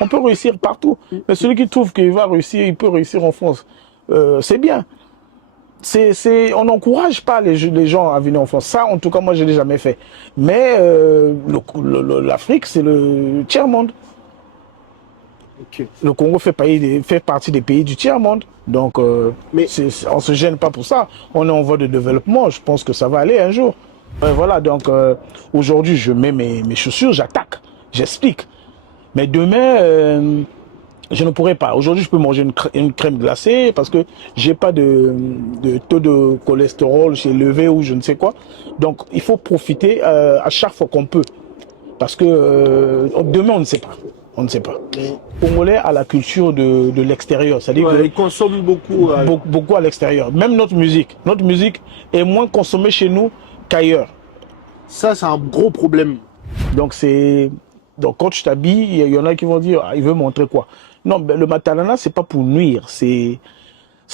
On peut réussir partout. Mais celui qui trouve qu'il va réussir, il peut réussir en France. C'est bien. On n'encourage pas les gens à venir en France. Ça, en tout cas, moi, je ne l'ai jamais fait. Mais l'Afrique, c'est le tiers-monde. Ok. Le Congo fait partie des pays du tiers-monde. Donc, on ne se gêne pas pour ça. On est en voie de développement. Je pense que ça va aller un jour. Voilà, donc aujourd'hui, je mets mes chaussures, j'attaque, j'explique. Mais demain, je ne pourrais pas. Aujourd'hui, je peux manger une crème glacée parce que j'ai pas de taux de cholestérol chez élevé ou je ne sais quoi. Donc, il faut profiter à chaque fois qu'on peut. Parce que demain, on ne sait pas. On ne sait pas. Le Congolais a la culture de l'extérieur. C'est-à-dire ils consomment beaucoup. Beaucoup à l'extérieur. Même notre musique. Notre musique est moins consommée chez nous qu'ailleurs. Ça, c'est un gros problème. Donc, quand tu t'habilles, il y en a qui vont dire, il veut montrer quoi. Non, le matalana, c'est pas pour nuire. C'est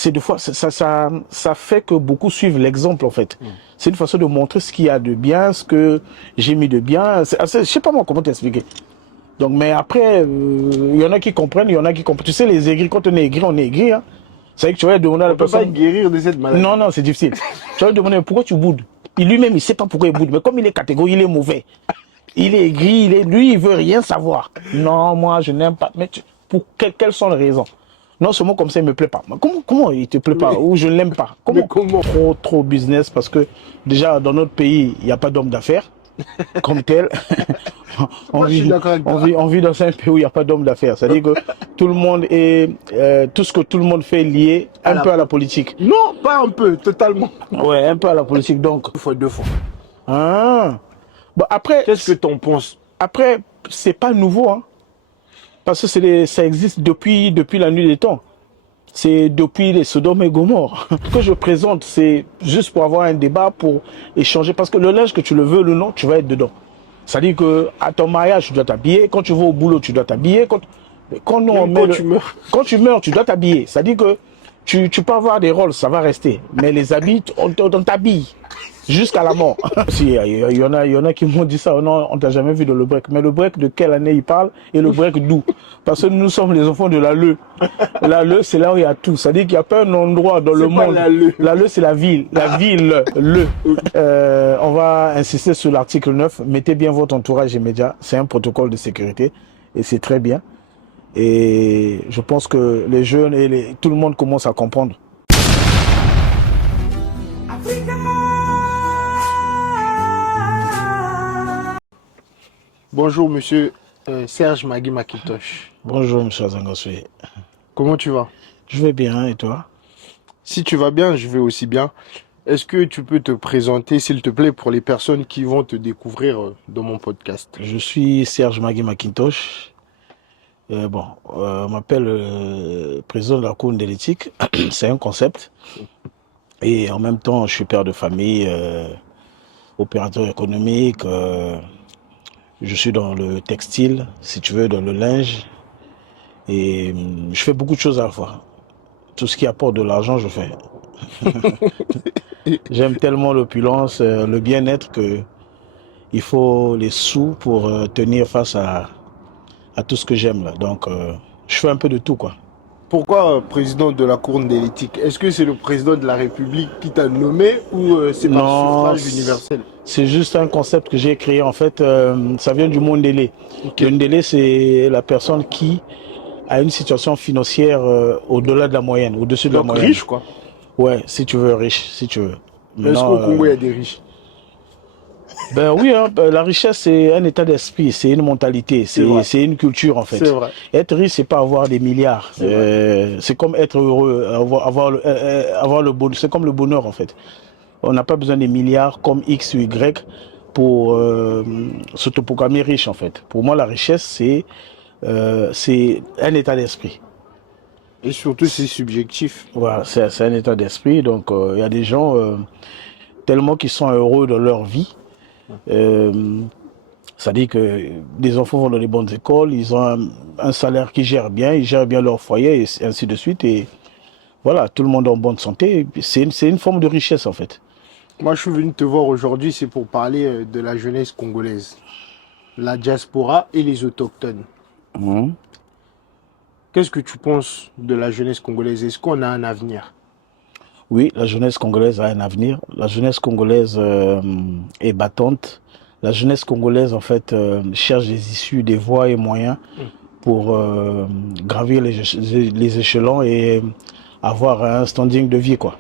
des fois, ça fait que beaucoup suivent l'exemple, en fait. C'est une façon de montrer ce qu'il y a de bien, ce que j'ai mis de bien. Je sais pas moi comment t'expliquer. Donc, mais après, il y en a qui comprennent, il y en a qui comprennent. Tu sais, les aigris, quand on est aigri, on est aigri. Hein. C'est vrai que tu vas demander à la personne. On peut pas guérir de cette maladie. Non, c'est difficile. Tu vas lui demander pourquoi tu boudes. Lui-même, il sait pas pourquoi il boude. Mais comme il est catégorique, il est mauvais. Il est aigri, lui, il veut rien savoir. Non, moi, je n'aime pas. Mais quelles sont les raisons? Non, ce mot comme ça, il me plaît pas. Mais comment il te plaît pas? Ou je ne l'aime pas? Comment? Trop business, parce que déjà, dans notre pays, il n'y a pas d'homme d'affaires comme tel. on vit dans un pays où il n'y a pas d'homme d'affaires. C'est-à-dire que tout le monde tout ce que tout le monde fait est lié un peu à la politique. Non, pas un peu, totalement. Ouais, un peu à la politique, donc. Deux fois. Ah. Bon, après. Qu'est-ce que tu en penses? Après, c'est pas nouveau, hein. Parce que ça existe depuis la nuit des temps. C'est depuis les Sodome et Gomorre. Ce que je présente, c'est juste pour avoir un débat, pour échanger. Parce que le linge, que tu le veux ou non, tu vas être dedans. C'est-à-dire que à ton mariage, tu dois t'habiller. Quand tu vas au boulot, tu dois t'habiller. Quand tu meurs, tu dois t'habiller. C'est-à-dire que tu peux avoir des rôles, ça va rester. Mais les habits, on t'habille. Jusqu'à la mort. Si, il y en a qui m'ont dit ça. Oh non, on t'a jamais vu dans le break. Mais le break, de quelle année il parle? Et le break d'où? Parce que nous sommes les enfants de l'ALE. L'ALE, c'est là où il y a tout. C'est-à-dire qu'il n'y a pas un endroit dans le monde. L'ALE, c'est la ville. La ville, on va insister sur l'article 9. Mettez bien votre entourage immédiat. C'est un protocole de sécurité. Et c'est très bien. Et je pense que les jeunes et tout le monde commence à comprendre. Bonjour, monsieur Serge Magui Macintosh. Bonjour, monsieur Azangosué. Comment tu vas? Je vais bien, et toi? Si tu vas bien, je vais aussi bien. Est-ce que tu peux te présenter, s'il te plaît, pour les personnes qui vont te découvrir dans mon podcast? Je suis Serge Magui Macintosh. On m'appelle président de la Cour de l'éthique. C'est un concept. Et en même temps, je suis père de famille, opérateur économique. Je suis dans le textile, si tu veux, dans le linge. Et je fais beaucoup de choses à la fois. Tout ce qui apporte de l'argent, je fais. J'aime tellement l'opulence, le bien-être, que il faut les sous pour tenir face à tout ce que j'aime là. Donc, je fais un peu de tout, quoi. Pourquoi président de la Cour de l'éthique? Est-ce que c'est le président de la République qui t'a nommé ou c'est par suffrage universel? C'est juste un concept que j'ai créé. En fait, ça vient du mot Ndélé. Okay. Le Ndélé, c'est la personne qui a une situation financière au-delà de la moyenne, au-dessus de la moyenne. Riche, quoi. Ouais, si tu veux, riche, si tu veux. Est-ce qu'au Congo, il y a des riches? Ben oui, hein, la richesse, c'est un état d'esprit, c'est une mentalité, c'est une culture, en fait. C'est vrai. Être riche, c'est pas avoir des milliards. C'est comme être heureux, avoir le bonheur. C'est comme le bonheur, en fait. On n'a pas besoin des milliards comme X ou Y pour s'autoproclamer riche, en fait. Pour moi, la richesse, c'est un état d'esprit. Et surtout, c'est subjectif. Voilà, c'est un état d'esprit. Donc, il y a des gens tellement qui sont heureux dans leur vie. Ça dit que des enfants vont dans les bonnes écoles, ils ont un salaire qui gère bien, ils gèrent bien leur foyer et ainsi de suite. Et voilà, tout le monde est en bonne santé. C'est une forme de richesse, en fait. Moi, je suis venu te voir aujourd'hui, c'est pour parler de la jeunesse congolaise, la diaspora et les autochtones. Qu'est-ce que tu penses de la jeunesse congolaise? Est-ce qu'on a un avenir? Oui, la jeunesse congolaise a un avenir. La jeunesse congolaise est battante. La jeunesse congolaise, en fait, cherche des issues, des voies et moyens pour gravir les échelons et avoir un standing de vie, quoi.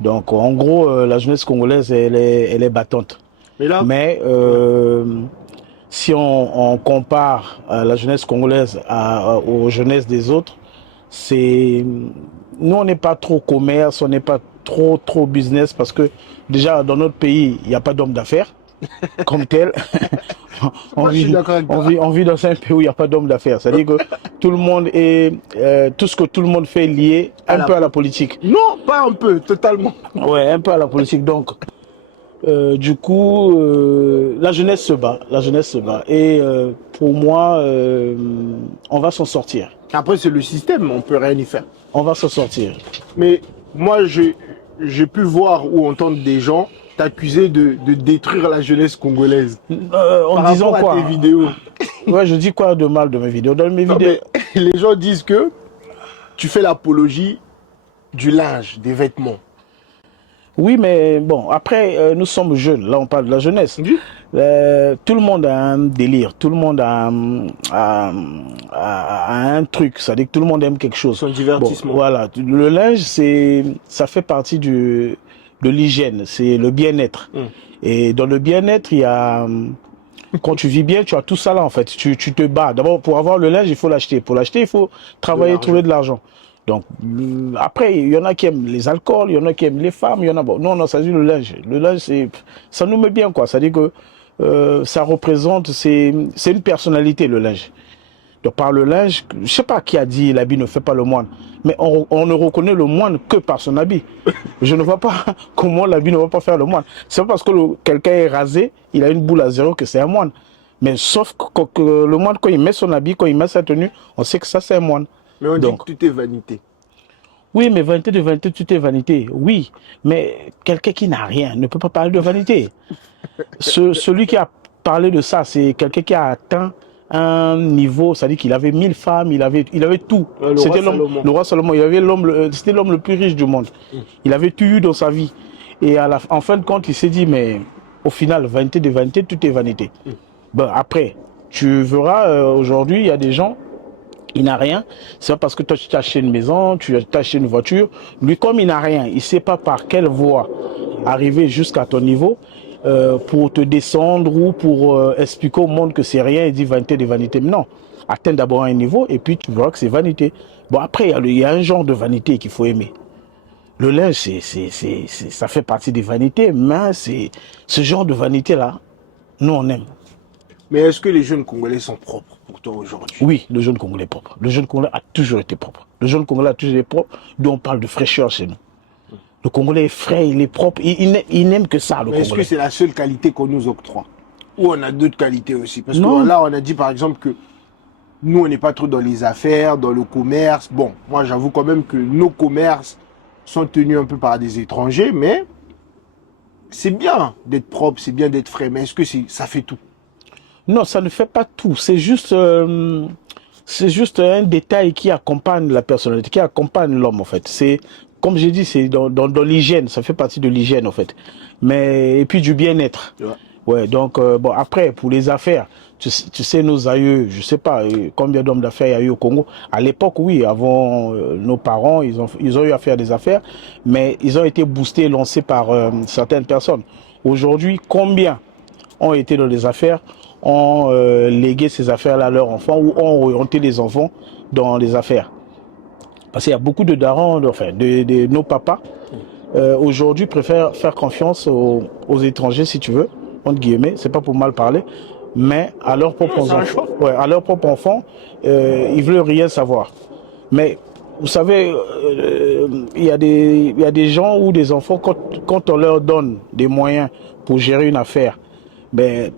Donc, en gros, la jeunesse congolaise, elle est battante. Mais là, Mais si on compare la jeunesse congolaise aux jeunesses des autres, nous, on n'est pas trop commerce, on n'est pas trop business parce que déjà, dans notre pays, il n'y a pas d'homme d'affaires comme tel. moi, je suis d'accord avec toi. On vit dans un pays où il n'y a pas d'homme d'affaires. C'est-à-dire que tout le monde tout ce que tout le monde fait est lié un peu à la politique. Non, pas un peu, totalement. Ouais, un peu à la politique. Donc, du coup, la jeunesse se bat. La jeunesse se bat. Et pour moi, on va s'en sortir. Après, c'est le système, on peut rien y faire. On va s'en sortir. Mais moi, j'ai pu voir ou entendre des gens t'accuser de détruire la jeunesse congolaise. En Par disant rapport à quoi? tes vidéos. Ouais, je dis quoi de mal de mes vidéos? Dans mes Non, vidéos. mais les gens disent que tu fais l'apologie du linge, des vêtements. Oui, mais bon, après, nous sommes jeunes. Là, on parle de la jeunesse. Oui. Tout le monde a un délire. Tout le monde a un truc. C'est-à-dire que tout le monde aime quelque chose. Son divertissement. Bon, voilà. Le linge, ça fait partie de l'hygiène. C'est le bien-être. Et dans le bien-être, il y a... Quand tu vis bien, tu as tout ça là, en fait. Tu te bats. D'abord, pour avoir le linge, il faut l'acheter. Pour l'acheter, il faut travailler, trouver de l'argent. Donc, après, il y en a qui aiment les alcools, il y en a qui aiment les femmes, il y en a... Bon, non, ça dit le linge. Le linge, ça nous met bien, quoi. Ça dit que ça représente... C'est une personnalité, le linge. Donc, par le linge, je sais pas qui a dit l'habit ne fait pas le moine, mais on ne reconnaît le moine que par son habit. Je ne vois pas comment l'habit ne va pas faire le moine. C'est pas parce que quelqu'un est rasé, il a une boule à zéro que c'est un moine. Mais sauf que le moine, quand il met son habit, quand il met sa tenue, on sait que ça, c'est un moine. Mais on Donc, dit que tout est vanité. Oui, mais vanité de vanité, tout est vanité. Oui, mais quelqu'un qui n'a rien ne peut pas parler de vanité. Celui qui a parlé de ça, c'est quelqu'un qui a atteint un niveau, c'est-à-dire qu'il avait 1000 femmes, il avait tout. C'était le roi Salomon. C'était l'homme le plus riche du monde. Il avait tout eu dans sa vie. Et en fin de compte, il s'est dit, mais au final, vanité de vanité, tout est vanité. Bon, après, tu verras, aujourd'hui, il y a des gens, il n'a rien, c'est pas parce que toi tu t'as acheté une maison, tu t'as acheté une voiture. Lui, comme il n'a rien, il ne sait pas par quelle voie arriver jusqu'à ton niveau pour te descendre ou pour expliquer au monde que c'est rien et dire vanité de vanité. Mais non, atteins d'abord un niveau et puis tu verras que c'est vanité. Bon, après, il y a un genre de vanité qu'il faut aimer. Le linge, ça fait partie des vanités, mais c'est ce genre de vanité-là, nous on aime. Mais est-ce que les jeunes Congolais sont propres pour toi aujourd'hui? Oui, le jeune Congolais est propre. Le jeune Congolais a toujours été propre. Le jeune Congolais a toujours été propre, d'où on parle de fraîcheur chez nous. Le Congolais est frais, il est propre, il n'aime que ça, le Congolais. Est-ce que c'est la seule qualité qu'on nous octroie? Ou on a d'autres qualités aussi? Parce Non. que là, on a dit par exemple que nous, on n'est pas trop dans les affaires, dans le commerce. Bon, moi, j'avoue quand même que nos commerces sont tenus un peu par des étrangers, mais c'est bien d'être propre, c'est bien d'être frais. Mais est-ce que ça fait tout? Non, ça ne fait pas tout. C'est juste un détail qui accompagne la personnalité, qui accompagne l'homme, en fait. C'est, comme j'ai dit, c'est dans l'hygiène. Ça fait partie de l'hygiène, en fait. Et puis du bien-être. Ouais, donc, bon, après, pour les affaires, tu sais, nos aïeux, je sais pas combien d'hommes d'affaires il y a eu au Congo. À l'époque, oui, avant nos parents, ils ont eu à faire des affaires, mais ils ont été boostés, lancés par certaines personnes. Aujourd'hui, combien ont été dans les affaires, ont légué ces affaires-là à leurs enfants ou ont orienté les enfants dans les affaires. Parce qu'il y a beaucoup de darons, enfin, de nos papas, aujourd'hui préfèrent faire confiance aux étrangers, si tu veux, entre guillemets, c'est pas pour mal parler, mais à leurs propres enfants. Ouais, à leurs propres enfants, ils veulent rien savoir. Mais vous savez, il y a des gens ou des enfants, quand on leur donne des moyens pour gérer une affaire, ben,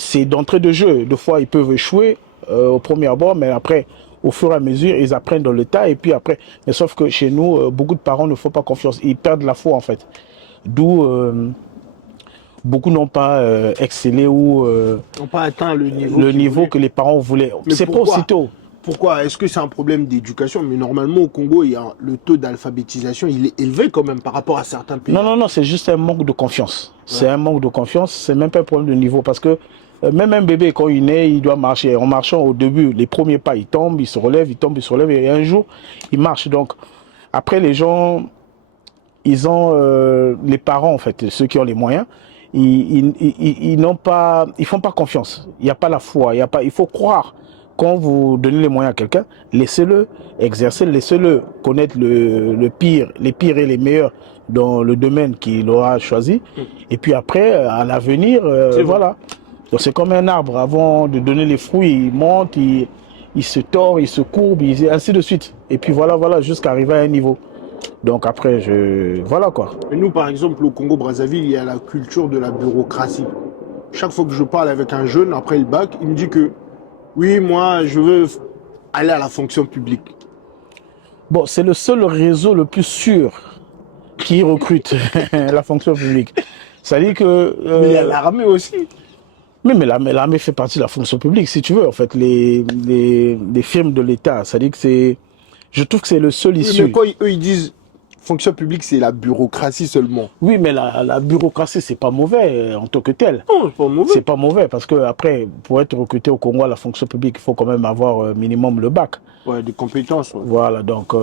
c'est d'entrée de jeu. Des fois, ils peuvent échouer au premier abord, mais après, au fur et à mesure, ils apprennent dans le tas. Et puis après, mais sauf que chez nous, beaucoup de parents ne font pas confiance. Ils perdent la foi, en fait. D'où beaucoup n'ont pas excellé ou n'ont pas atteint le niveau que les parents voulaient. C'est pas aussitôt. Pourquoi? Est-ce que c'est un problème d'éducation? Mais normalement, au Congo, le taux d'alphabétisation, il est élevé quand même par rapport à certains pays. Non, non, non, c'est juste un manque de confiance. C'est un manque de confiance, c'est même pas un problème de niveau parce que même un bébé, quand il naît, il doit marcher. En marchant au début, les premiers pas, il tombe, il se relève, il tombe, il se relève et un jour, il marche. Donc, après, les gens, ils ont, les parents, en fait, ceux qui ont les moyens, ils n'ont pas, ils font pas confiance. Il n'y a pas la foi, il y a pas, il faut croire. Quand vous donnez les moyens à quelqu'un, laissez-le exercer, laissez-le connaître le pire, les pires et les meilleurs dans le domaine qu'il aura choisi. Et puis après, à l'avenir, voilà. Donc c'est comme un arbre. Avant de donner les fruits, il monte, il se tord, il se courbe, ainsi de suite. Et puis voilà, voilà, jusqu'à arriver à un niveau. Donc après, voilà quoi. Et nous, par exemple, au Congo-Brazzaville, il y a la culture de la bureaucratie. Chaque fois que je parle avec un jeune après le bac, il me dit que oui, moi, je veux aller à la fonction publique. Bon, c'est le seul réseau le plus sûr qui recrute la fonction publique. Ça dit que... Mais il y a l'armée aussi. Mais l'armée fait partie de la fonction publique, si tu veux. En fait, les firmes de l'État, ça dit que c'est... Je trouve que c'est le seul issu. Mais quand eux, ils disent fonction publique, c'est la bureaucratie seulement. Oui, mais la bureaucratie, c'est pas mauvais en tant que tel. Non, c'est pas mauvais. C'est pas mauvais parce que après, pour être recruté au Congo à la fonction publique, il faut quand même avoir minimum le bac. Ouais, des compétences. Ouais. Voilà, donc,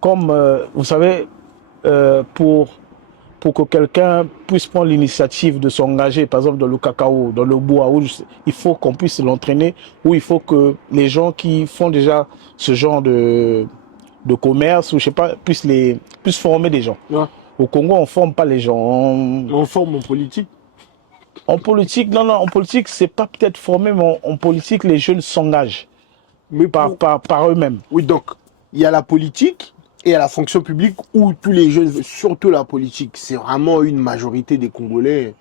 comme vous savez, pour que quelqu'un puisse prendre l'initiative de s'engager, par exemple dans le cacao, dans le bois, il faut qu'on puisse l'entraîner, ou il faut que les gens qui font déjà ce genre de commerce, ou je sais pas, puissent former des gens. Ouais. Au Congo, on forme pas les gens. On forme en politique. En politique, non, en politique, c'est pas peut-être formé, mais en politique, les jeunes s'engagent. Mais par eux-mêmes. Oui, donc, il y a la politique et il y a la fonction publique où tous les jeunes, surtout la politique, c'est vraiment une majorité des Congolais.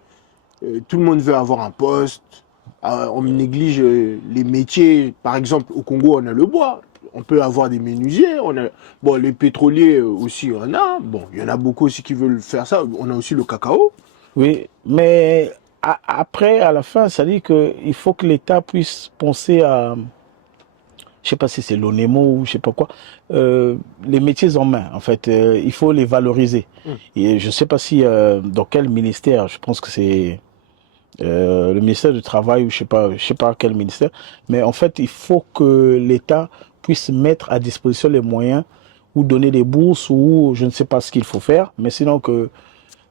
Tout le monde veut avoir un poste. On néglige les métiers. Par exemple, au Congo, on a le bois. On peut avoir des menuisiers. Bon, les pétroliers aussi, on a. Bon, il y en a beaucoup aussi qui veulent faire ça. On a aussi le cacao. Oui, mais après, à la fin, ça dit qu'il faut que l'État puisse penser à... Je sais pas si c'est l'ONEMO ou je sais pas quoi, les métiers en main, en fait, il faut les valoriser. Et je sais pas si dans quel ministère, je pense que c'est le ministère du Travail ou je sais pas quel ministère, mais en fait, il faut que l'État puisse mettre à disposition les moyens ou donner des bourses ou je ne sais pas ce qu'il faut faire, mais sinon que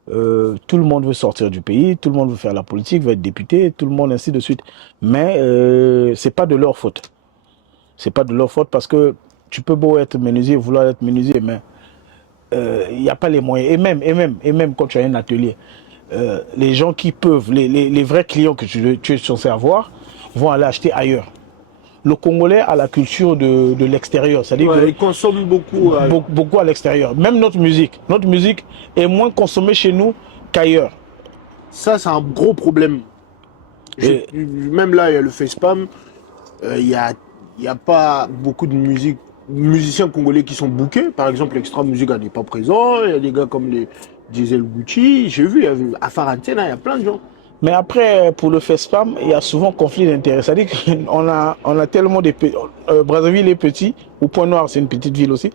tout le monde veut sortir du pays, tout le monde veut faire la politique, veut être député, tout le monde ainsi de suite. Mais c'est pas de leur faute. C'est pas de leur faute parce que tu peux beau être menuisier, vouloir être menuisier, mais il n'y a pas les moyens. Et même quand tu as un atelier, les gens qui peuvent, les vrais clients que tu es censé avoir, vont aller acheter ailleurs. Le Congolais a la culture de l'extérieur, c'est-à-dire il consomme beaucoup. Beaucoup à l'extérieur. Même notre musique est moins consommée chez nous qu'ailleurs. Ça, c'est un gros problème. Même là, il y a le FacePam, il y a pas beaucoup de musiciens congolais qui sont bookés. Par exemple, l'Extra Musique n'est pas présent. Il y a des gars comme les Diesel Gucci. J'ai vu, à Farantena, il y a plein de gens. Mais après, pour le FacePam, il y a souvent conflit d'intérêts. C'est-à-dire qu'on a tellement de... Brazzaville est petit, ou Pointe-Noire, c'est une petite ville aussi,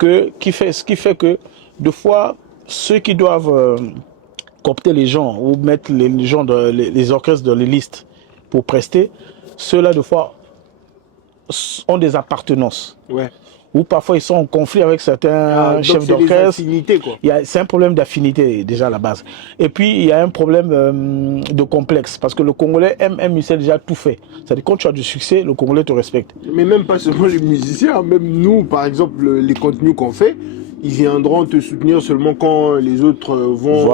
ce qui fait que, de fois, ceux qui doivent coopter les gens ou mettre les gens, les orchestres dans les listes pour prester, ceux-là, de fois, ont des appartenances. Ouais. Ou parfois ils sont en conflit avec certains chefs d'orchestre. C'est un problème d'affinité déjà à la base. Et puis il y a un problème de complexe parce que le Congolais aime un musicien déjà tout fait. C'est-à-dire quand tu as du succès, le Congolais te respecte. Mais même pas seulement les musiciens, même nous, par exemple, les contenus qu'on fait, ils viendront te soutenir seulement quand les autres vont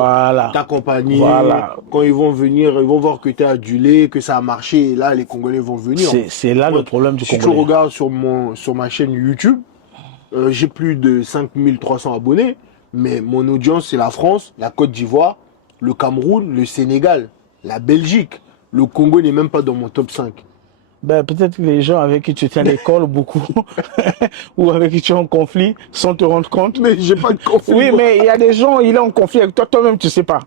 t'accompagner. Voilà. Quand ils vont venir, ils vont voir que tu es adulé, que ça a marché, et là, les Congolais vont venir. C'est là le problème du Congolais. Si tu regardes sur ma chaîne YouTube, j'ai plus de 5300 abonnés, mais mon audience, c'est la France, la Côte d'Ivoire, le Cameroun, le Sénégal, la Belgique. Le Congo n'est même pas dans mon top 5. Ben, peut-être que les gens avec qui tu étais à l'école beaucoup ou avec qui tu es en conflit sans te rendre compte. Mais j'ai pas de conflit. Oui, mais il y a des gens, il est en conflit avec toi, toi-même tu sais pas.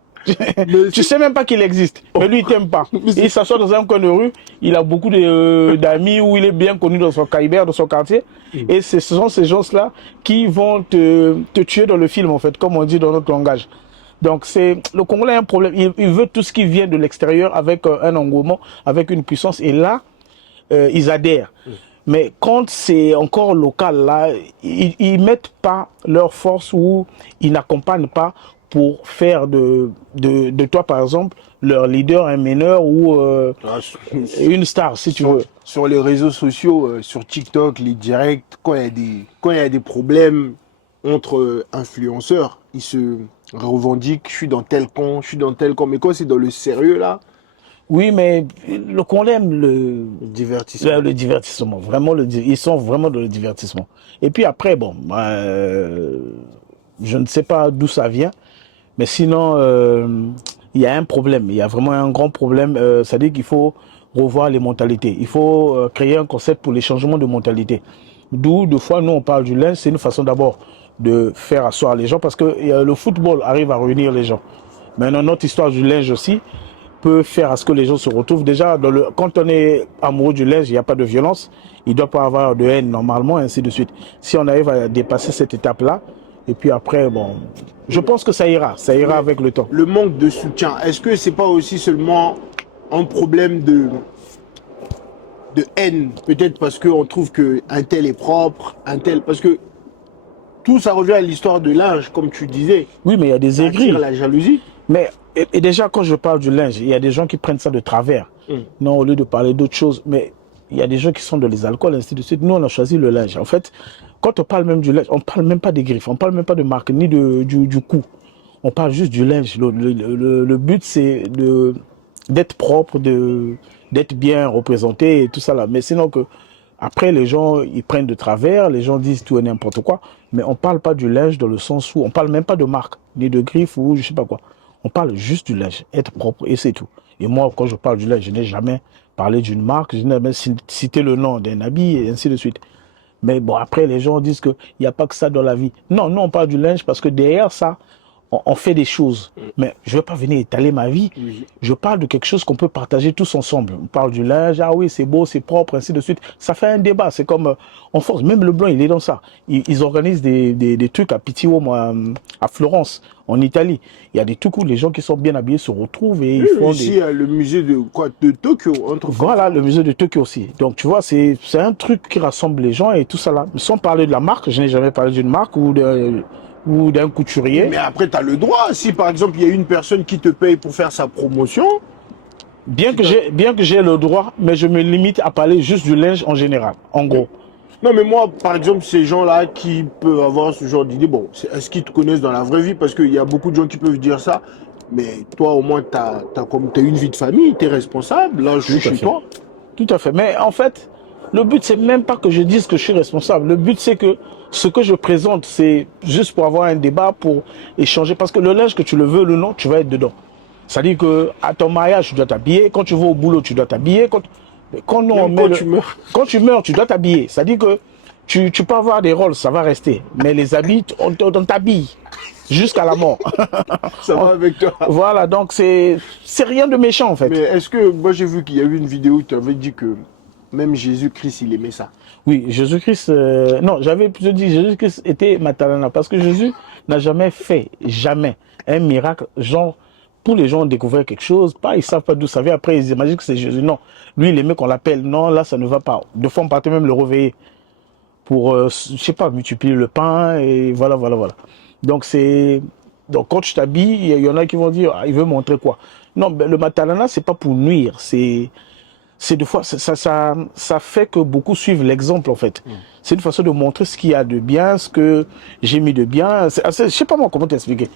Tu sais même pas qu'il existe, mais lui il t'aime pas. Il s'assoit dans un coin de rue, il a beaucoup d'amis où il est bien connu dans son caïbert, dans son quartier. Et ce sont ces gens-là qui vont te tuer dans le film en fait, comme on dit dans notre langage. Donc le Congolais a un problème, il veut tout ce qui vient de l'extérieur avec un engouement, avec une puissance, et là, ils adhèrent. Mais quand c'est encore local, là, ils mettent pas leur force ou ils n'accompagnent pas pour faire de toi, par exemple, leur leader, un meneur ou une star, si tu veux. Sur les réseaux sociaux, sur TikTok, les directs, quand il y a des problèmes entre influenceurs, ils se revendiquent, je suis dans tel camp, je suis dans tel camp. Mais quand c'est dans le sérieux, là, Oui, mais le qu'on aime divertissement. le divertissement, vraiment ils sont vraiment dans le divertissement. Et puis après, bon, je ne sais pas d'où ça vient, mais sinon, il y a un problème, il y a vraiment un grand problème, c'est-à-dire qu'il faut revoir les mentalités. Il faut créer un concept pour les changements de mentalité. D'où, des fois, nous, on parle du linge, c'est une façon d'abord de faire asseoir les gens, parce que le football arrive à réunir les gens. Maintenant, notre histoire du linge aussi peut faire à ce que les gens se retrouvent. Déjà, quand on est amoureux du linge, il n'y a pas de violence, il ne doit pas avoir de haine normalement, et ainsi de suite. Si on arrive à dépasser cette étape-là, et puis après, bon, je pense que ça ira avec le temps. Le manque de soutien, est-ce que c'est pas aussi seulement un problème de haine? Peut-être parce qu'on trouve qu'un tel est propre, un tel... Parce que tout ça revient à l'histoire de linge, comme tu disais. Oui, mais il y a des Ça aigris. attire la jalousie. Mais et déjà, quand je parle du linge, il y a des gens qui prennent ça de travers. Non, au lieu de parler d'autres choses. Mais il y a des gens qui sont dans les alcools, ainsi de suite. Nous, on a choisi le linge. En fait, quand on parle même du linge, on ne parle même pas des griffes, on ne parle même pas de marque, ni du cou. On parle juste du linge. Le but, c'est d'être propre, d'être bien représenté et tout ça là. Mais sinon que après, les gens, ils prennent de travers, les gens disent tout et n'importe quoi, mais on parle pas du linge dans le sens où on parle même pas de marque, ni de griffe ou je sais pas quoi. On parle juste du linge, être propre et c'est tout. Et moi, quand je parle du linge, je n'ai jamais parlé d'une marque, je n'ai jamais cité le nom d'un habit et ainsi de suite. Mais bon, après, les gens disent qu'il n'y a pas que ça dans la vie. Non, nous, on parle du linge parce que derrière ça, on fait des choses. Mais je ne vais pas venir étaler ma vie. Je parle de quelque chose qu'on peut partager tous ensemble. On parle du linge, ah oui, c'est beau, c'est propre, ainsi de suite. Ça fait un débat. C'est comme, en force, même le blanc, il est dans ça. Ils organisent des trucs à Pitio, à Florence, en Italie. Il y a des trucs où les gens qui sont bien habillés se retrouvent et ils font ici, il y a le musée de Tokyo. Voilà, le musée de Tokyo aussi. Donc, tu vois, c'est un truc qui rassemble les gens et tout ça là. Sans parler de la marque, je n'ai jamais parlé d'une marque ou d'un couturier. Mais après, tu as le droit. Si par exemple, il y a une personne qui te paye pour faire sa promotion. Bien que j'ai le droit, mais je me limite à parler juste du linge en général, en gros. Non, mais moi, par exemple, ces gens-là qui peuvent avoir ce genre d'idée, bon, est-ce qu'ils te connaissent dans la vraie vie? Parce qu'il y a beaucoup de gens qui peuvent dire ça. Mais toi, au moins, tu as une vie de famille, tu es responsable. Là, je suis chez toi. Tout à fait. Mais en fait, le but, c'est même pas que je dise que je suis responsable. Le but, c'est que ce que je présente, c'est juste pour avoir un débat, pour échanger. Parce que le linge, que tu le veux ou non, tu vas être dedans. C'est-à-dire qu'à ton mariage, tu dois t'habiller. Quand tu vas au boulot, tu dois t'habiller. Quand tu meurs, tu dois t'habiller. C'est-à-dire que tu peux avoir des rôles, ça va rester. Mais les habits, on t'habille jusqu'à la mort. Ça va avec toi. Voilà, donc c'est rien de méchant en fait. Mais est-ce que, moi j'ai vu qu'il y a eu une vidéo où tu avais dit que même Jésus-Christ, il aimait ça. Oui, Jésus-Christ, non, j'avais plutôt dit Jésus-Christ était Matalana, parce que Jésus n'a jamais fait, jamais, un miracle, genre, tous les gens ont découvert quelque chose, pas, ils savent pas d'où ça vient, après ils imaginent que c'est Jésus, non. Lui, il aimait qu'on l'appelle, non, là, ça ne va pas. Deux fois, on partait même le réveiller pour, je sais pas, multiplier le pain, et voilà. Donc, quand tu t'habilles, il y en a qui vont dire, ah, il veut montrer quoi. Non, ben, le Matalana, c'est pas pour nuire, c'est des fois, ça fait que beaucoup suivent l'exemple, en fait. C'est une façon de montrer ce qu'il y a de bien, ce que j'ai mis de bien. Je sais pas moi comment t'expliquer.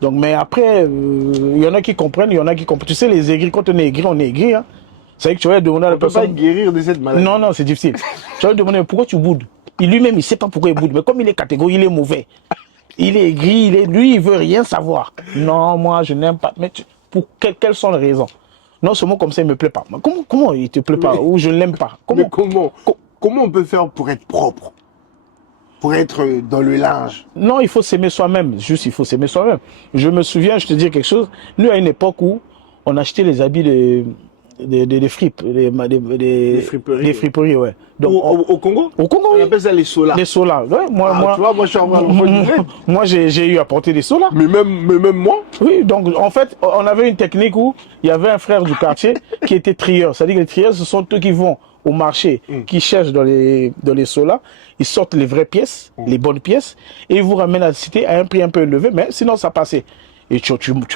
Donc, mais après, il y en a qui comprennent, il y en a qui comprennent. Tu sais, les aigris, quand on est aigri, hein, c'est vrai que tu vas demander à la personne... On peut pas guérir de cette maladie. Non, c'est difficile. Tu vas lui demander pourquoi tu boudes. Lui-même, il sait pas pourquoi il boude. Mais comme il est catégorique, il est mauvais. Il est aigri, lui, il veut rien savoir. Non, moi, je n'aime pas. Mais quelles sont les raisons? Non, ce mot comme ça, il me plaît pas. Mais comment il te plaît pas ou je ne l'aime pas? Comment on peut faire pour être propre? pour être dans le linge. Non, il faut s'aimer soi-même. Juste, il faut s'aimer soi-même. Je me souviens, je te dis quelque chose. Nous, à une époque où on achetait les habits des fripes, des friperies, ouais. Donc, Au Congo, au Congo, on oui. appelle ça les solas. Les solas. Ouais, Tu vois, moi, je suis en moi, j'ai eu à porter des solas. mais même moi, Oui, donc en fait, on avait une technique où il y avait un frère du quartier qui était trieur. C'est-à-dire que les trieurs, ce sont eux qui vont au marché, qui cherchent dans les solas, ils sortent les vraies pièces, les bonnes pièces, et ils vous ramènent à la cité à un prix un peu élevé, mais sinon ça passait. Et tu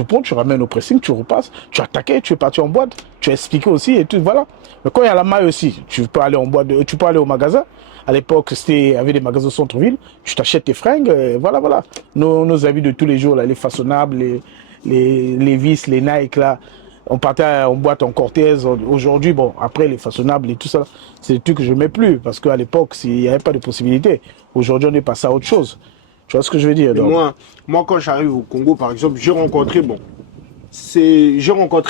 prends, tu ramènes au pressing, tu repasses, tu as attaqué, tu es parti en boîte, tu as expliqué aussi, et tout, voilà. Mais quand il y a la maille aussi, tu peux aller en boîte, tu peux aller au magasin. À l'époque, c'était il y avait des magasins au centre-ville, tu t'achètes tes fringues, voilà, voilà. Nos habits de tous les jours, là, les façonnables, les Levi's, les Nike, là. On partait en boîte en Cortez. Aujourd'hui, bon, après les façonnables et tout ça, c'est des trucs que je mets plus parce qu'à l'époque, il n'y avait pas de possibilité. Aujourd'hui, on est passé à autre chose. Tu vois ce que je veux dire? Donc, moi, quand j'arrive au Congo, par exemple, j'ai rencontré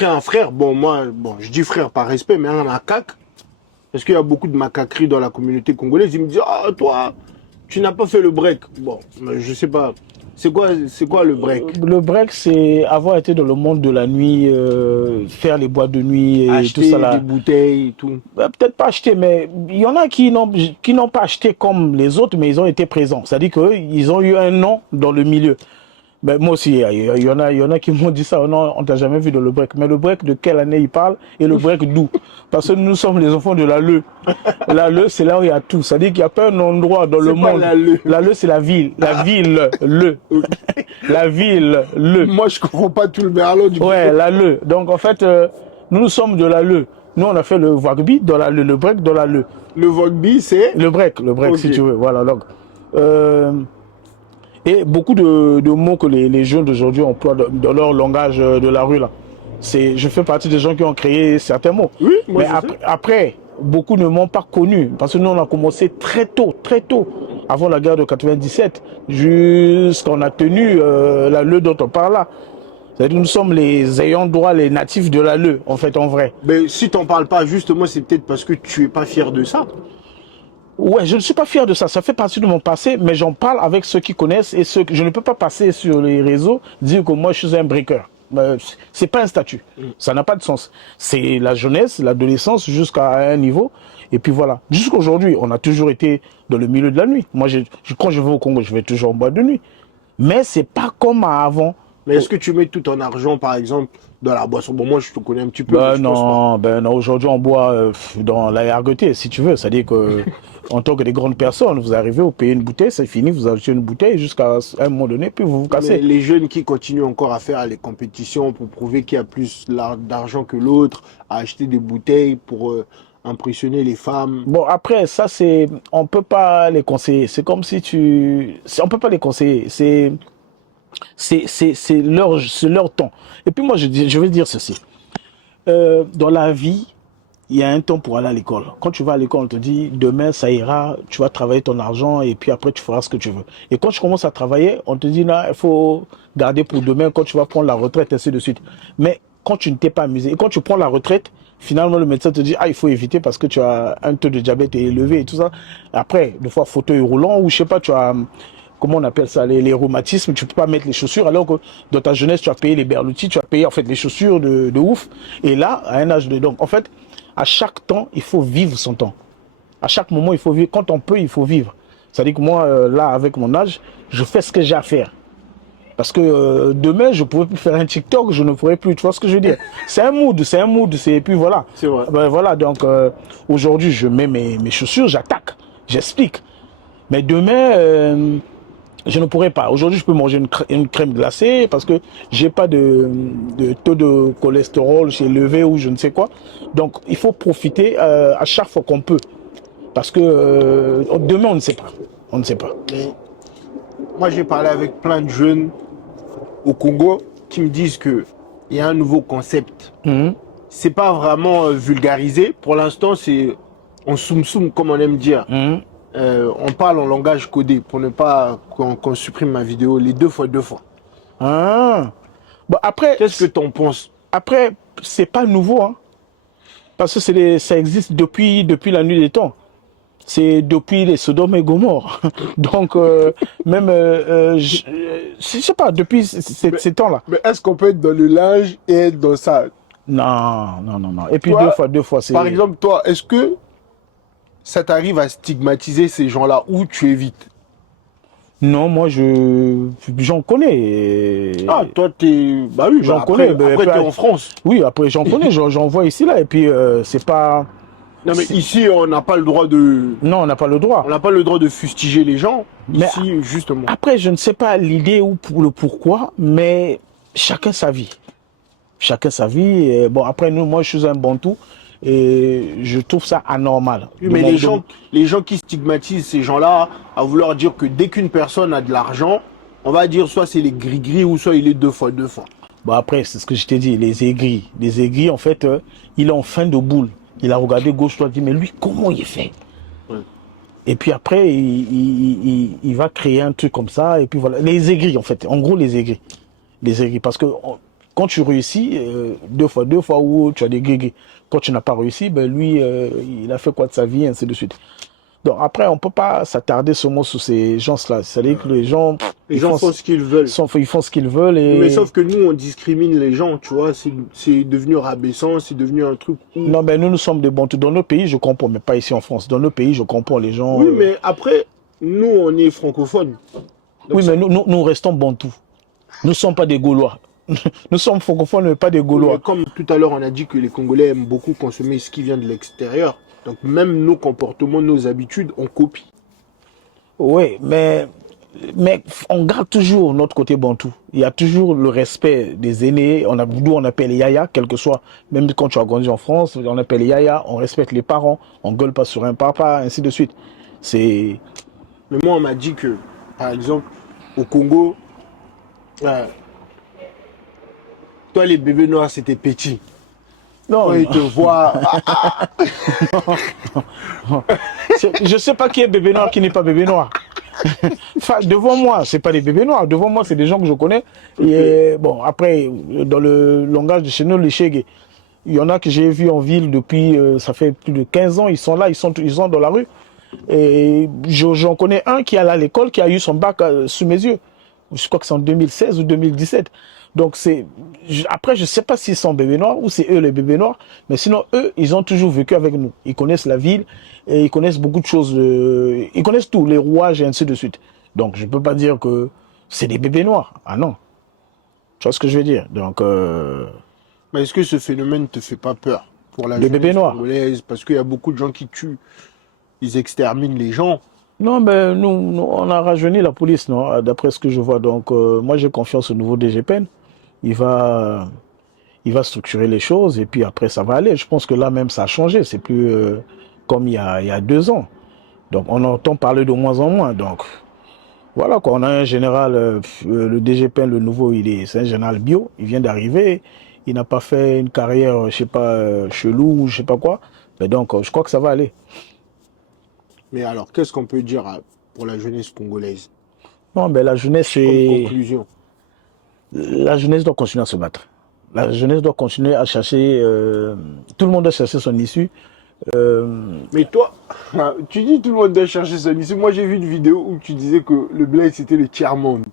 un frère. Bon, moi, je dis frère par respect, mais un macaque. Parce qu'il y a beaucoup de macaqueries dans la communauté congolaise. Il me dit, ah, toi, tu n'as pas fait le break. Bon, je sais pas. C'est quoi le break? le break, c'est avoir été dans le monde de la nuit, faire les boîtes de nuit et Acheter tout ça là. des bouteilles et tout. Peut-être pas acheter, mais il y en a qui n'ont pas acheté comme les autres, mais ils ont été présents. C'est-à-dire qu'ils ont eu un nom dans le milieu. Ben, moi aussi, il y en a qui m'ont dit ça. Oh non, on t'a jamais vu dans le break. Mais le break, de quelle année il parle et le break d'où? Parce que nous sommes les enfants de l'ALE. L'ALE, c'est là où il y a tout. C'est-à-dire qu'il n'y a pas un endroit dans le monde. L'ALE, c'est la ville. La ville, la ville, Moi, je comprends pas tout le berlot du Ouais, l'ALE. Donc, en fait, nous sommes de l'ALE. Nous, on a fait le rugby dans l'ALE, le break dans l'ALE. Le rugby, c'est Le break, okay. Si tu veux. Voilà, donc. Et beaucoup de mots que les jeunes d'aujourd'hui emploient dans leur langage de la rue, là. Je fais partie des gens qui ont créé certains mots. Oui, moi mais après, beaucoup ne m'ont pas connu. Parce que nous, on a commencé très tôt, avant la guerre de 97, jusqu'on a tenu l'ALE dont on parle là. C'est-à-dire que nous sommes les ayants droit, les natifs de l'ALE, en fait, en vrai. Mais si t'en parles pas, justement, c'est peut-être parce que tu es pas fier de ça. Ouais, je ne suis pas fier de ça. Ça fait partie de mon passé, mais j'en parle avec ceux qui connaissent et ceux que je ne peux pas passer sur les réseaux dire que moi je suis un breaker. C'est pas un statut. Ça n'a pas de sens. C'est la jeunesse, l'adolescence jusqu'à un niveau. Et puis voilà. Jusqu'à aujourd'hui, on a toujours été dans le milieu de la nuit. Moi, quand je vais au Congo, je vais toujours en boîte de nuit. Mais c'est pas comme avant. Mais est-ce que tu mets tout ton argent, par exemple, dans la boisson? Bon, moi, je te connais un petit peu. Non. Aujourd'hui, on boit dans la RGT, si tu veux. C'est-à-dire que, en tant que des grandes personnes, vous arrivez, vous payez une bouteille, c'est fini, vous achetez une bouteille jusqu'à un moment donné, puis vous vous cassez. Mais les jeunes qui continuent encore à faire les compétitions pour prouver qu'il y a plus d'argent que l'autre, à acheter des bouteilles pour impressionner les femmes. Bon, après, ça, on peut pas les conseiller. C'est comme si on peut pas les conseiller. C'est leur temps. Et puis moi, je vais dire ceci. Dans la vie, il y a un temps pour aller à l'école. Quand tu vas à l'école, on te dit, demain, ça ira, tu vas travailler ton argent et puis après, tu feras ce que tu veux. Et quand tu commences à travailler, on te dit, non, il faut garder pour demain quand tu vas prendre la retraite, ainsi de suite. Mais quand tu ne t'es pas amusé, et quand tu prends la retraite, finalement, le médecin te dit, il faut éviter parce que tu as un taux de diabète élevé et tout ça. Après, des fois, fauteuil roulant ou je sais pas, tu as... Comment on appelle ça, les rhumatismes, tu peux pas mettre les chaussures, alors que dans ta jeunesse, tu as payé les berloutis, tu as payé en fait les chaussures de ouf. Et là, à un âge de... Donc, en fait, à chaque temps, il faut vivre son temps. À chaque moment, il faut vivre. Quand on peut, il faut vivre. C'est-à-dire que moi, là, avec mon âge, je fais ce que j'ai à faire. Parce que demain, je ne pourrais plus faire un TikTok, je ne pourrais plus. Tu vois ce que je veux dire? C'est un mood. Et puis voilà. C'est vrai. Voilà, donc aujourd'hui, je mets mes chaussures, j'attaque, j'explique. Mais demain... je ne pourrais pas. Aujourd'hui, je peux manger une crème glacée parce que j'ai pas de taux de cholestérol chez élevé ou je ne sais quoi. Donc, il faut profiter à chaque fois qu'on peut. Parce que demain, on ne sait pas. On ne sait pas. Moi, j'ai parlé avec plein de jeunes au Congo qui me disent qu'il y a un nouveau concept. C'est pas vraiment vulgarisé. Pour l'instant, c'est en soum-soum, comme on aime dire. On parle en langage codé pour ne pas qu'on supprime ma vidéo les 2 fois 2 fois. Bon, après, qu'est-ce que tu en penses? Après, c'est pas nouveau, hein, parce que ça existe depuis la nuit des temps. C'est depuis les Sodome et Gomorre. Donc, même, je sais pas, depuis ces temps-là. Mais est-ce qu'on peut être dans le linge et être dans ça? Non, non, non, non. Et puis Toi, deux fois, c'est... par exemple, toi, est-ce que ça t'arrive à stigmatiser ces gens-là ou tu évites? Non, moi, j'en connais. Ah, toi, t'es... Bah oui, J'en bah après, connais. après t'es en France. Oui, après, j'en connais. J'en vois ici, là. Et puis, c'est pas... Non, mais c'est- ici, on n'a pas le droit de... Non, on n'a pas le On droit. n'a pas le droit de fustiger les gens. Mais Ici, justement. après, je ne sais pas l'idée ou le pourquoi, mais chacun sa vie. Chacun sa vie. Et bon, après, moi, je suis un Bantou et je trouve ça anormal. Oui, mais les gens qui stigmatisent ces gens-là à vouloir dire que dès qu'une personne a de l'argent, on va dire soit c'est les gris-gris ou soit il est deux fois deux fois. Bon, après, c'est ce que je t'ai dit, les aigris. Les aigris, en fait, il est en fin de boule. Il a regardé gauche, droite, dit, mais lui, comment il fait? Ouais. Et puis après, il va créer un truc comme ça, et puis voilà. Les aigris, en fait. En gros, les aigris. Les aigris. Parce que quand tu réussis, deux fois, ou tu as des gris-gris. Quand tu n'as pas réussi, ben lui, il a fait quoi de sa vie, ainsi de suite. Donc après, on ne peut pas s'attarder seulement sur ces gens-là. C'est-à-dire que les gens, Les gens font ce qu'ils veulent. ils font ce qu'ils veulent. Et... Mais sauf que nous, on discrimine les gens, tu vois. C'est devenu rabaissant, c'est devenu un truc où... Non, mais nous sommes des Bantous. Dans nos pays, je comprends, mais pas ici en France. Dans nos pays, je comprends les gens. Oui, mais après, nous, on est francophones. Donc Oui, mais nous restons Bantous. Nous ne sommes pas des Gaulois. Nous sommes francophones, mais pas des mais Gaulois. comme tout à l'heure, on a dit que les Congolais aiment beaucoup consommer ce qui vient de l'extérieur. Donc même nos comportements, nos habitudes, on copie. Oui, mais on garde toujours notre côté Bantou. Il y a toujours le respect des aînés. D'où on appelle Yaya, quel que soit. Même quand tu as grandi en France, on appelle Yaya. On respecte les parents. On gueule pas sur un papa, ainsi de suite. C'est... Mais moi, on m'a dit que, par exemple, au Congo, euh, toi, les bébés noirs, c'était petit. Non, Quand ils te voient, je sais pas qui est bébé noir, qui n'est pas bébé noir. Enfin, devant moi, c'est pas des bébés noirs. Devant moi, c'est des gens que je connais. Et bon, après, dans le langage de chez nous, les Chégués, il y en a que j'ai vu en ville depuis, ça fait plus de 15 ans. Ils sont là, ils sont dans la rue. Et j'en connais un qui est allé à l'école, qui a eu son bac sous mes yeux. Je crois que c'est en 2016 ou 2017. Donc après, je sais pas s'ils sont bébés noirs ou c'est eux les bébés noirs, mais sinon eux, ils ont toujours vécu avec nous. Ils connaissent la ville et ils connaissent beaucoup de choses. Ils connaissent tout, les rouages et ainsi de suite. Donc je peux pas dire que c'est des bébés noirs. Ah non. Tu vois ce que je veux dire? Donc mais est-ce que ce phénomène ne te fait pas peur pour la les bébés jeunesse noirs. congolaise? Parce qu'il y a beaucoup de gens qui tuent, ils exterminent les gens. Non, ben nous, on a rajeuni la police, non, d'après ce que je vois. Donc moi j'ai confiance au nouveau DGPN. Il va structurer les choses et puis après ça va aller. Je pense que là même ça a changé, c'est plus comme il y a 2 ans. Donc on entend parler de moins en moins. Donc voilà quoi, on a un général, le DGPN, le nouveau, c'est un général bio, il vient d'arriver, il n'a pas fait une carrière, je sais pas, chelou ou je sais pas quoi. Mais donc je crois que ça va aller. Mais alors, qu'est-ce qu'on peut dire pour la jeunesse congolaise Non, ben comme conclusion? la jeunesse doit continuer à se battre. La jeunesse doit continuer à chercher, tout le monde doit chercher son issue. Mais toi, tu dis tout le monde doit chercher son issue. Moi, j'ai vu une vidéo où tu disais que le bled, c'était le tiers-monde.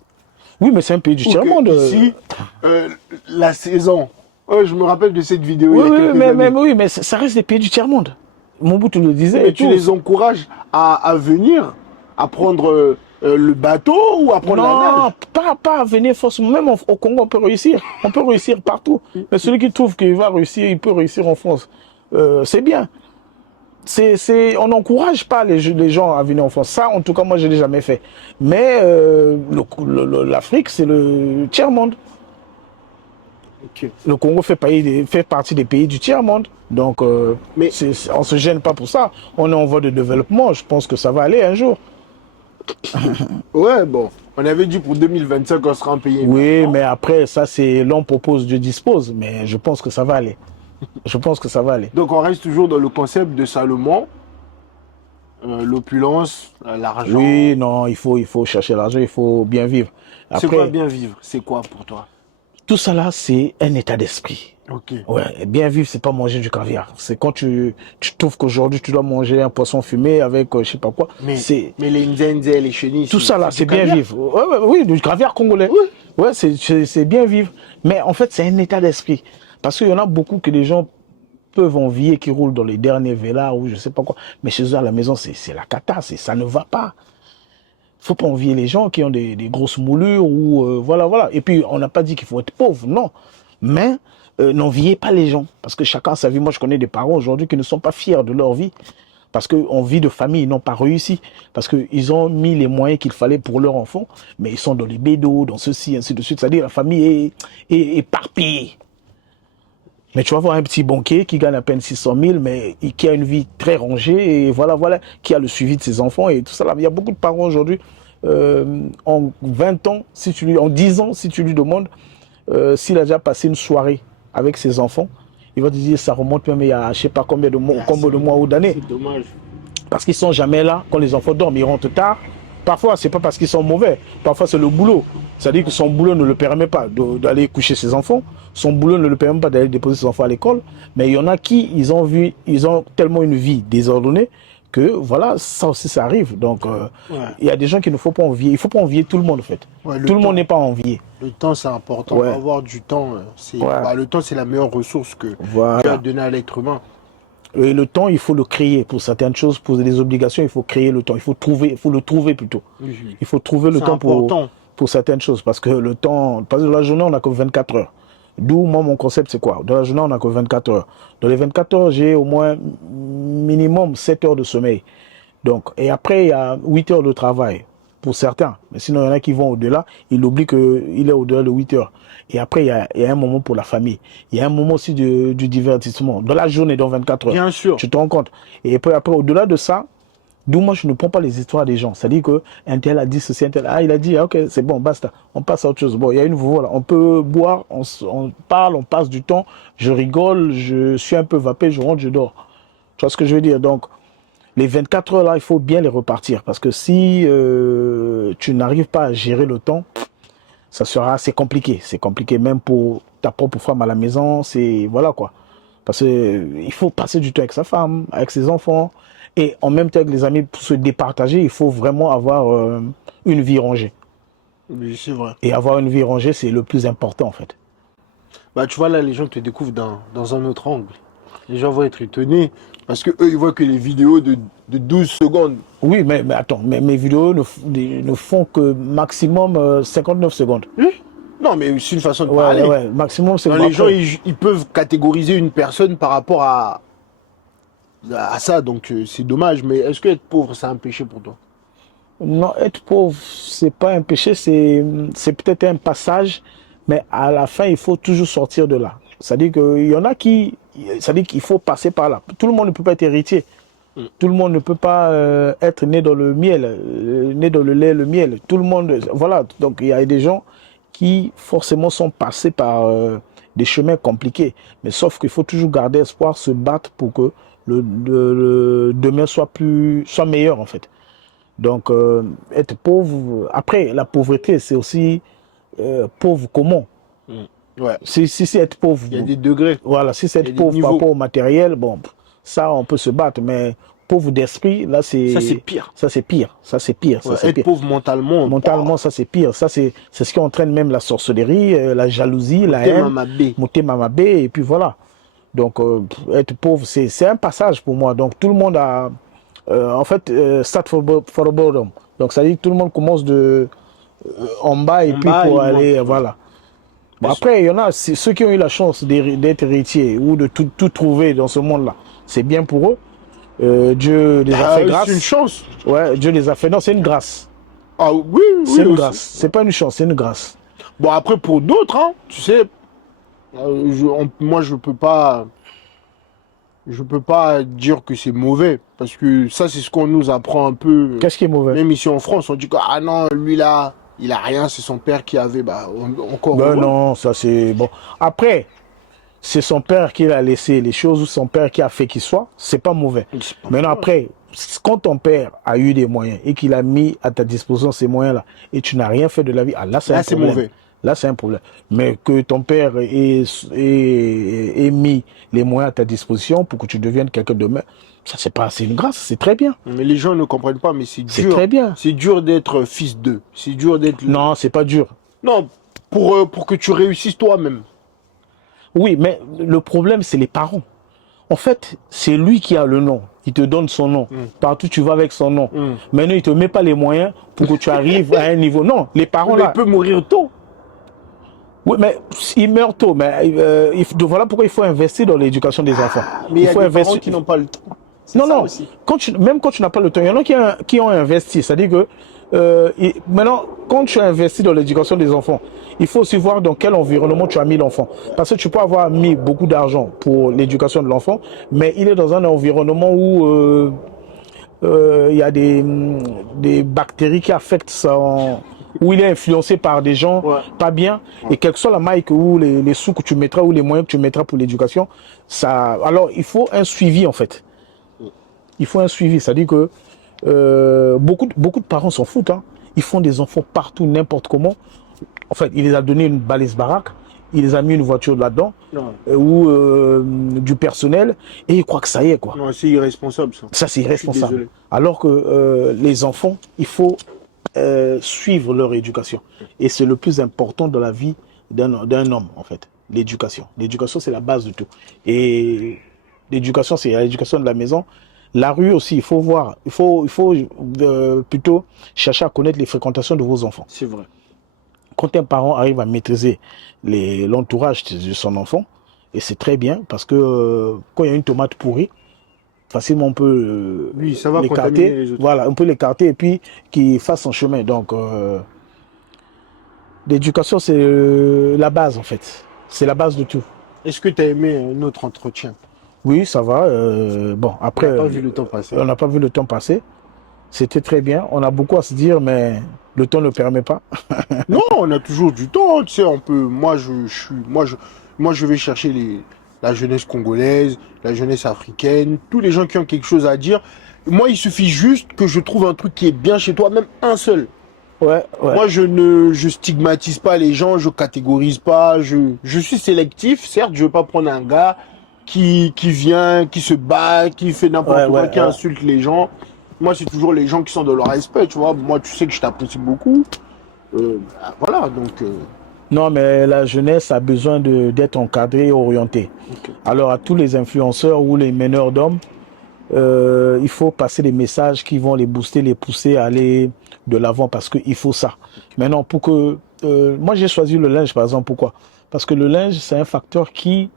Oui, mais c'est un pays du Ou que tiers-monde. ici, la saison. Oh, je me rappelle de cette vidéo Oui, il y a oui, quelques années. oui, mais ça reste des pays du tiers-monde. Mobutu le disait. Mais Et tu tout. les encourages à venir, à prendre le bateau ou à prendre la Non, nage? pas à venir forcément. Même au Congo, on peut réussir. On peut réussir partout. Mais celui qui trouve qu'il va réussir, il peut réussir en France. C'est bien. On n'encourage pas les gens à venir en France. Ça, en tout cas, moi, je ne l'ai jamais fait. Mais l'Afrique, c'est le tiers-monde. Ok. Le Congo fait partie des pays du tiers-monde. Donc, Mais on ne se gêne pas pour ça. On est en voie de développement. Je pense que ça va aller un jour. ouais, bon, on avait dit pour 2025 qu'on sera un pays Oui, émergent. mais après, ça, c'est l'homme propose, Dieu dispose. Mais je pense que ça va aller. Je pense que ça va aller. Donc on reste toujours dans le concept de Salomon, l'opulence, l'argent. Oui, non, il faut chercher l'argent, il faut bien vivre. C'est quoi Après, bien vivre? C'est quoi pour toi? Tout ça là, c'est un état d'esprit. Ok. Ouais, bien vivre, c'est pas manger du caviar. C'est quand tu trouves qu'aujourd'hui tu dois manger un poisson fumé avec je sais pas quoi. Mais les nzenze, les chenilles, tout ça là, c'est bien caviar. vivre. Oui, du caviar congolais. Oui. Ouais, c'est bien vivre. Mais en fait, c'est un état d'esprit. Parce qu'il y en a beaucoup que les gens peuvent envier qui roulent dans les derniers vélas ou je sais pas quoi. Mais chez eux à la maison, c'est la cata, ça ne va pas. Faut pas envier les gens qui ont des grosses moulures ou voilà. Et puis on n'a pas dit qu'il faut être pauvre, non. Mais n'enviez pas les gens parce que chacun a sa vie. Moi, je connais des parents aujourd'hui qui ne sont pas fiers de leur vie parce qu'en vie de famille, ils n'ont pas réussi parce qu'ils ont mis les moyens qu'il fallait pour leur enfant, mais ils sont dans les bédos, dans ceci, ainsi de suite. C'est-à-dire la famille est éparpillée. Mais tu vas voir un petit banquier qui gagne à peine 600 000, mais qui a une vie très rangée, et voilà, qui a le suivi de ses enfants et tout ça. Là. Il y a beaucoup de parents aujourd'hui, en 20 ans, en 10 ans, si tu lui demandes s'il a déjà passé une soirée avec ses enfants, il va te dire ça remonte même il y a je ne sais pas combien de mois ou d'années. C'est dommage. Parce qu'ils ne sont jamais là quand les enfants dorment, ils rentrent tard. Parfois, ce n'est pas parce qu'ils sont mauvais. Parfois, c'est le boulot. C'est-à-dire que son boulot ne le permet pas d'aller coucher ses enfants. Son boulot ne le permet pas d'aller déposer ses enfants à l'école. Mais il y en a qui, ils ont tellement une vie désordonnée que, voilà, ça aussi, ça arrive. Donc, il y a des gens qu'il ne faut pas envier. Il ne faut pas envier tout le monde, en fait. Tout le monde n'est pas envié. Le temps, c'est important. Ouais. Avoir du temps, le temps, c'est la meilleure ressource que Voilà. Dieu a donnée à l'être humain. Et le temps, il faut le créer pour certaines choses, pour des obligations, il faut créer le temps. Il faut le trouver plutôt. Il faut trouver le temps pour certaines choses. Parce que le temps, parce que dans la journée, on n'a que 24 heures. D'où, moi, mon concept, c'est quoi? Dans la journée, on n'a que 24 heures. Dans les 24 heures, j'ai au moins minimum 7 heures de sommeil. Donc, et après, il y a 8 heures de travail pour certains. Mais sinon, il y en a qui vont au-delà. Ils oublient qu'il est au-delà de 8 heures. Et après, il y a un moment pour la famille. Il y a un moment aussi du divertissement. Dans la journée, dans 24 heures. Bien sûr. Tu te rends compte. Et après, au-delà de ça, d'où moi, je ne prends pas les histoires des gens. C'est-à-dire qu'un tel a dit ceci, un tel... Ah, il a dit, ok, c'est bon, basta. On passe à autre chose. Bon, il y a une voilà. On peut boire, on parle, on passe du temps. Je rigole, je suis un peu vapé, je rentre, je dors. Tu vois ce que je veux dire? Donc, les 24 heures là, il faut bien les repartir. Parce que si tu n'arrives pas à gérer le temps, ça sera assez compliqué. C'est compliqué même pour ta propre femme à la maison. C'est voilà quoi. Parce qu'il faut passer du temps avec sa femme, avec ses enfants. Et en même temps avec les amis, pour se départager, il faut vraiment avoir une vie rangée. Oui, c'est vrai. Et avoir une vie rangée, c'est le plus important en fait. Bah, tu vois, là, les gens te découvrent dans un autre angle. Les gens vont être étonnés parce que eux, ils voient que les vidéos de 12 secondes. Oui, mais attends, mes vidéos ne font que maximum 59 secondes. Non, mais c'est une façon de Ouais, parler. ouais, maximum c'est Les gens, ils peuvent catégoriser une personne par rapport à ça, donc c'est dommage. Mais est-ce que être pauvre, c'est un péché pour toi? Non, être pauvre, c'est pas un péché, c'est peut-être un passage, mais à la fin, il faut toujours sortir de là. C'est-à-dire qu'il y en a c'est-à-dire qu'il faut passer par là. Tout le monde ne peut pas être héritier. Tout le monde ne peut pas être né dans le miel, né dans le lait, le miel. Tout le monde, voilà. Donc il y a des gens qui forcément sont passés par des chemins compliqués. Mais sauf qu'il faut toujours garder espoir, se battre pour que le demain soit meilleur en fait. Donc être pauvre, après la pauvreté c'est aussi pauvre comment? Ouais. Si c'est être pauvre. Il y a des degrés. Voilà, si c'est être pauvre par rapport au matériel, bon, ça on peut se battre, mais pauvre d'esprit, là c'est... Ça c'est pire. Ça c'est pire, ça c'est pire. Ouais, ça, être pire. pauvre mentalement. Mentalement, ça c'est pire. Ça c'est ce qui entraîne même la sorcellerie, la jalousie, la haine. Moté mamabé, et puis voilà. Donc être pauvre, c'est un passage pour moi. Donc tout le monde a... en fait, start for bottom. Donc ça dit que tout le monde commence en bas et puis pour aller... Voilà. Bon, après, il y en a, ceux qui ont eu la chance d'être héritiers ou de tout trouver dans ce monde-là. C'est bien pour eux. Dieu les a fait grâce. C'est une chance. Ouais, Dieu les a fait. Non, c'est une grâce. Ah oui, c'est une grâce. C'est pas une chance, c'est une grâce. Bon, après, pour d'autres, hein, tu sais, moi, je peux pas dire que c'est mauvais. Parce que ça, c'est ce qu'on nous apprend un peu. Qu'est-ce qui est mauvais? Même ici en France, on dit que, ah non, lui là, il a rien, c'est son père qui avait, encore. Ben non, ça c'est bon. Après, c'est son père qui a laissé les choses ou son père qui a fait qu'il soit, c'est pas mauvais. Maintenant après, quand ton père a eu des moyens et qu'il a mis à ta disposition ces moyens-là et tu n'as rien fait de la vie, ah, là c'est mauvais. Là, c'est un problème. Mais que ton père ait mis les moyens à ta disposition pour que tu deviennes quelqu'un de demain, ça, c'est une grâce, c'est très bien. Mais les gens ne comprennent pas, mais c'est C'est dur. très bien. C'est dur d'être fils d'eux. C'est dur d'être... Non, c'est pas dur. Non, pour que tu réussisses toi-même. Oui, mais le problème, c'est les parents. En fait, c'est lui qui a le nom. Il te donne son nom. Partout, tu vas avec son nom. Maintenant, il ne te met pas les moyens pour que tu arrives à un niveau. Non, les parents, Mais là... il peut mourir tôt. Oui, mais il meurt tôt. Mais voilà pourquoi il faut investir dans l'éducation des enfants. Mais il y a faut des parents qui n'ont pas le temps. Non, ça non. aussi. Même quand tu n'as pas le temps, il y en a qui ont investi. C'est-à-dire que maintenant, quand tu as investi dans l'éducation des enfants, il faut aussi voir dans quel environnement tu as mis l'enfant. Parce que tu peux avoir mis beaucoup d'argent pour l'éducation de l'enfant, mais il est dans un environnement où il y a des bactéries qui affectent où il est influencé par des gens pas bien, et quelle que soit la maille ou les sous que tu mettras ou les moyens que tu mettras pour l'éducation, alors il faut un suivi en fait. Il faut un suivi, c'est-à-dire que beaucoup de parents s'en foutent. Hein. Ils font des enfants partout, n'importe comment. En fait, il les a donné une balise baraque, il les a mis une voiture là-dedans, ou du personnel, et ils croient que ça y est, quoi. Non, c'est irresponsable, ça. Ça, c'est irresponsable. Alors que les enfants, il faut suivre leur éducation. Et c'est le plus important dans la vie d'un homme, en fait. L'éducation. L'éducation, c'est la base de tout. Et l'éducation, c'est l'éducation de la maison. La rue aussi, il faut voir. Il faut plutôt chercher à connaître les fréquentations de vos enfants. C'est vrai. Quand un parent arrive à maîtriser l'entourage de son enfant, et c'est très bien, parce que quand il y a une tomate pourrie, facilement on peut oui, ça va l'écarter. Les autres. Voilà, on peut l'écarter et puis qu'il fasse son chemin. Donc, l'éducation, c'est la base en fait. C'est la base de tout. Est-ce que tu as aimé notre entretien? Oui, ça va. Bon, après, on n'a pas vu le temps passer. On n'a pas vu le temps passer. C'était très bien. On a beaucoup à se dire, mais le temps ne permet pas. Non, on a toujours du temps. Tu sais, on peut. Moi, je vais chercher la jeunesse congolaise, la jeunesse africaine, tous les gens qui ont quelque chose à dire. Moi, il suffit juste que je trouve un truc qui est bien chez toi, même un seul. Ouais. Moi, je stigmatise pas les gens, je catégorise pas, je suis sélectif. Certes, je veux pas prendre un gars qui vient, qui se bat, qui fait n'importe quoi, qui insulte les gens. Moi, c'est toujours les gens qui sont de leur respect, tu vois. Moi, tu sais que je t'apprécie beaucoup. Voilà, donc... Non, mais la jeunesse a besoin d'être encadrée et orientée. Okay. Alors, à tous les influenceurs ou les meneurs d'hommes, il faut passer des messages qui vont les booster, les pousser à aller de l'avant, parce qu'il faut ça. Maintenant, pour que... moi, j'ai choisi le linge, par exemple. Pourquoi? Parce que le linge, c'est un facteur qui,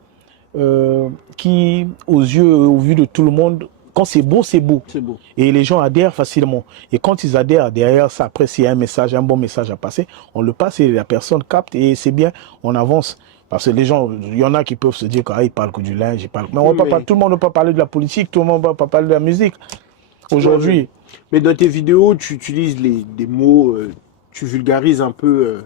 aux yeux, au vu de tout le monde, quand c'est beau, c'est beau. C'est beau. Et les gens adhèrent facilement. Et quand ils adhèrent, derrière ça, après, s'il y a un message, un bon message à passer, on le passe et la personne capte et c'est bien, on avance. Parce que les gens, il y en a qui peuvent se dire qu'ils parlent que du linge, ils parlent. Mais, tout le monde ne peut pas parler de la politique, tout le monde ne peut pas parler de la musique. Aujourd'hui. Mais dans tes vidéos, tu utilises des mots, tu vulgarises un peu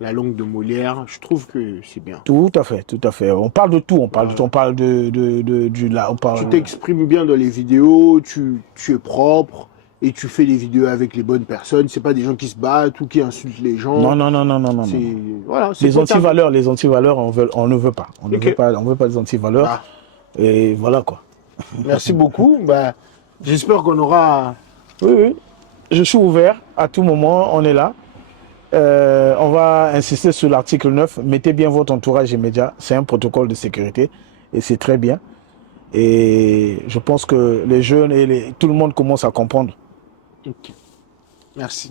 la langue de Molière. Je trouve que c'est bien. Tout à fait, tout à fait. On parle de tout, on parle Tu t'exprimes bien dans les vidéos, tu es propre et tu fais des vidéos avec les bonnes personnes. C'est pas des gens qui se battent ou qui insultent les gens. Non. Voilà, les antivaleurs, on ne veut pas. On ne veut pas les antivaleurs. Et voilà quoi. Merci beaucoup. J'espère qu'on aura... Oui. Je suis ouvert à tout moment, on est là. On va insister sur l'article 9. Mettez bien votre entourage immédiat. C'est un protocole de sécurité et c'est très bien. Et je pense que les jeunes et tout le monde commence à comprendre. Okay. Merci.